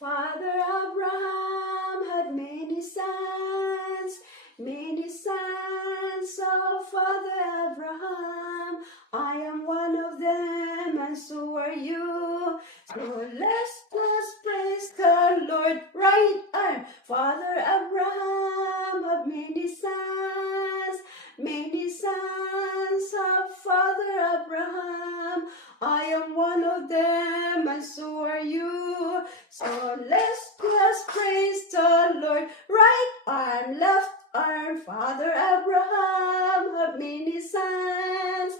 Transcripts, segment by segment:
Father Abraham had many sons, oh Father Abraham. I am one of them, and so are you. So let's praise the Lord, right arm. Father Abraham had many sons, of Father Abraham. I am one of them, and so are you. So let's just praise the Lord, right arm, left arm. Father Abraham had many sons,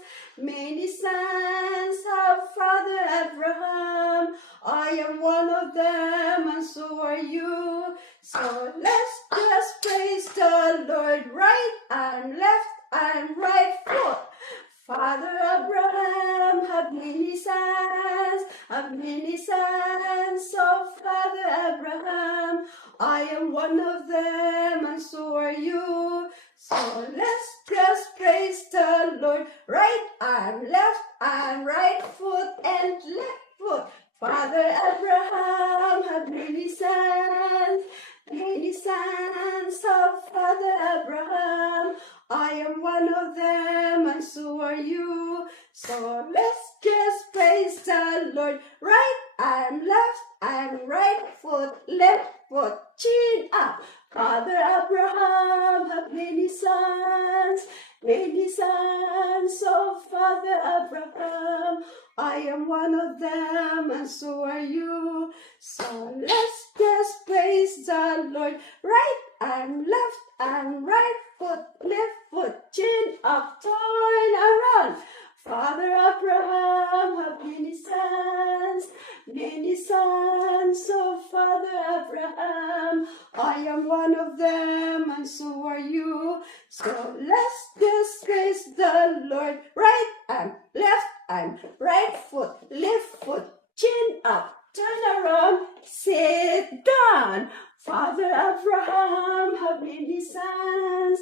of Father Abraham. I am one of them, and so are you. So let's just praise the Lord, right arm, left arm, right foot. Father Abraham had many sons, of Father Abraham. I am one of them, and so are you. So let's just praise the Lord, right arm, left arm, right foot, and left foot. Father Abraham had many sons, of Father Abraham. I am one of them, and so are you. So let's just praise the Lord. Right arm, left arm, right foot, left foot, chin up. Father Abraham had many sons, of Father Abraham. I am one of them, and so are you. So let's just praise the Lord. Right arm, left arm, right foot, left foot, chin up, turn around. Father Abraham had many sons, of Father Abraham. I am one of them, and so are you. So let's just praise the Lord. Right arm, left arm, right foot, left foot, chin up, turn around, sit down. Father Abraham had many sons,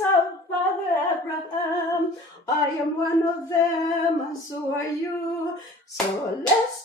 of Father Abraham. I am one of them, and so are you. So let's